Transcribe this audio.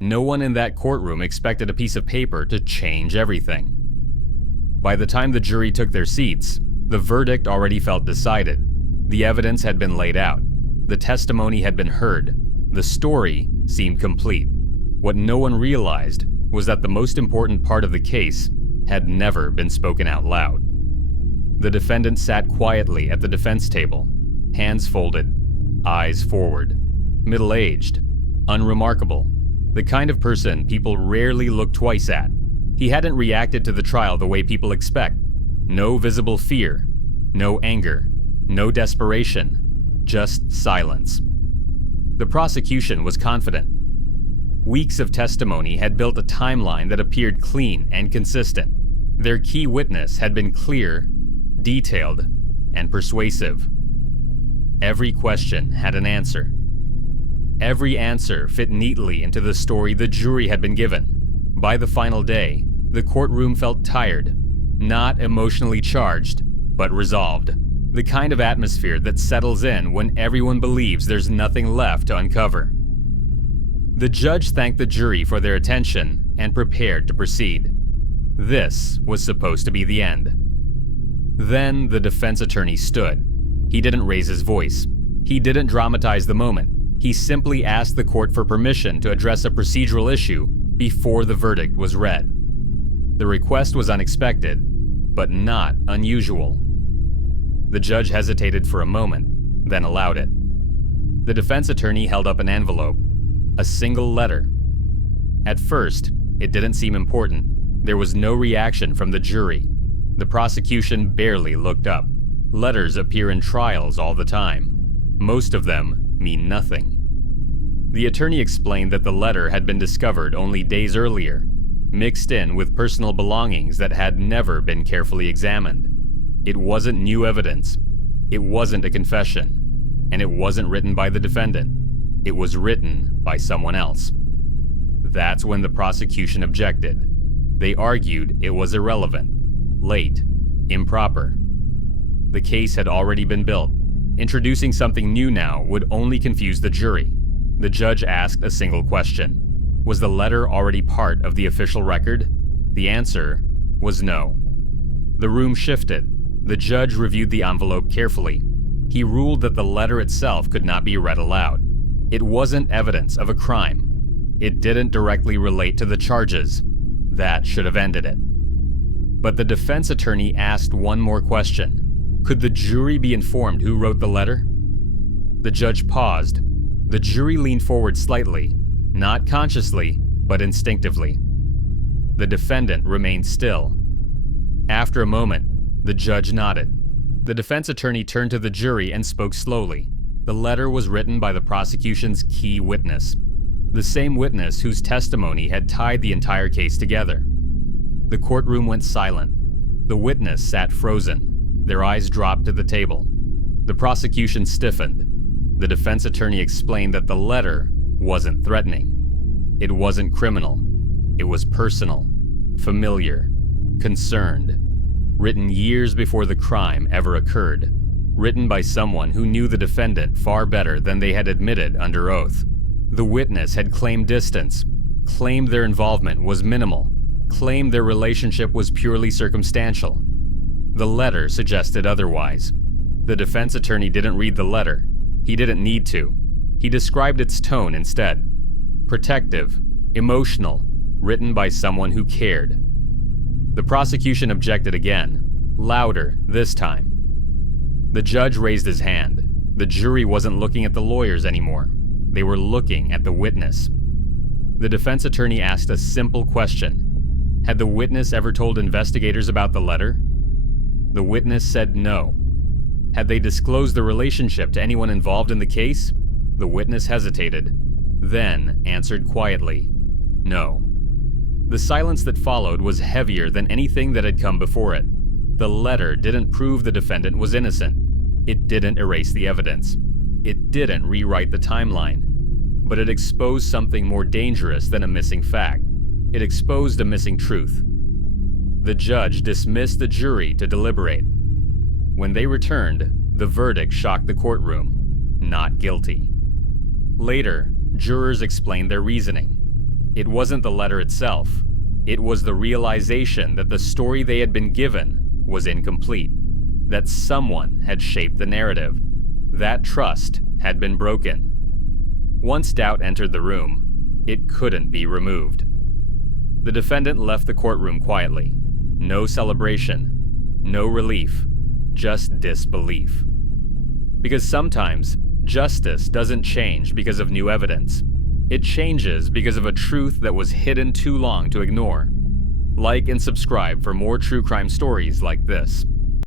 No one in that courtroom expected a piece of paper to change everything. By the time the jury took their seats, the verdict already felt decided. The evidence had been laid out. The testimony had been heard. The story seemed complete. What no one realized was that the most important part of the case had never been spoken out loud. The defendant sat quietly at the defense table, hands folded, eyes forward. Middle-aged, unremarkable, the kind of person people rarely look twice at. He hadn't reacted to the trial the way people expect. No visible fear, no anger, no desperation, just silence. The prosecution was confident. Weeks of testimony had built a timeline that appeared clean and consistent. Their key witness had been clear, detailed, and persuasive. Every question had an answer. Every answer fit neatly into the story the jury had been given. By the final day, the courtroom felt tired, not emotionally charged, but resolved. The kind of atmosphere that settles in when everyone believes there's nothing left to uncover. The judge thanked the jury for their attention and prepared to proceed. This was supposed to be the end. Then the defense attorney stood. He didn't raise his voice. He didn't dramatize the moment. He simply asked the court for permission to address a procedural issue before the verdict was read. The request was unexpected, but not unusual. The judge hesitated for a moment, then allowed it. The defense attorney held up an envelope, a single letter. At first, it didn't seem important. There was no reaction from the jury. The prosecution barely looked up. Letters appear in trials all the time. Most of them mean nothing. The attorney explained that the letter had been discovered only days earlier, mixed in with personal belongings that had never been carefully examined. It wasn't new evidence. It wasn't a confession. And it wasn't written by the defendant. It was written by someone else. That's when the prosecution objected. They argued it was irrelevant, late, improper. The case had already been built. Introducing something new now would only confuse the jury. The judge asked a single question. Was the letter already part of the official record? The answer was no. The room shifted. The judge reviewed the envelope carefully. He ruled that the letter itself could not be read aloud. It wasn't evidence of a crime. It didn't directly relate to the charges. That should have ended it. But the defense attorney asked one more question. Could the jury be informed who wrote the letter? The judge paused. The jury leaned forward slightly, not consciously, but instinctively. The defendant remained still. After a moment, the judge nodded. The defense attorney turned to the jury and spoke slowly. The letter was written by the prosecution's key witness, the same witness whose testimony had tied the entire case together. The courtroom went silent. The witness sat frozen. Their eyes dropped to the table. The prosecution stiffened. The defense attorney explained that the letter wasn't threatening. It wasn't criminal. It was personal, familiar, concerned. Written years before the crime ever occurred. Written by someone who knew the defendant far better than they had admitted under oath. The witness had claimed distance, claimed their involvement was minimal, claimed their relationship was purely circumstantial. The letter suggested otherwise. The defense attorney didn't read the letter. He didn't need to. He described its tone instead. Protective, emotional, written by someone who cared. The prosecution objected again, louder this time. The judge raised his hand. The jury wasn't looking at the lawyers anymore. They were looking at the witness. The defense attorney asked a simple question. Had the witness ever told investigators about the letter? The witness said no. Had they disclosed the relationship to anyone involved in the case? The witness hesitated, then answered quietly, no. The silence that followed was heavier than anything that had come before it. The letter didn't prove the defendant was innocent. It didn't erase the evidence. It didn't rewrite the timeline. But it exposed something more dangerous than a missing fact. It exposed a missing truth. The judge dismissed the jury to deliberate. When they returned, the verdict shocked the courtroom. Not guilty. Later, jurors explained their reasoning. It wasn't the letter itself. It was the realization that the story they had been given was incomplete, that someone had shaped the narrative. That trust had been broken. Once doubt entered the room, it couldn't be removed. The defendant left the courtroom quietly. No celebration, no relief, just disbelief. Because sometimes, justice doesn't change because of new evidence. It changes because of a truth that was hidden too long to ignore. Like and subscribe for more true crime stories like this.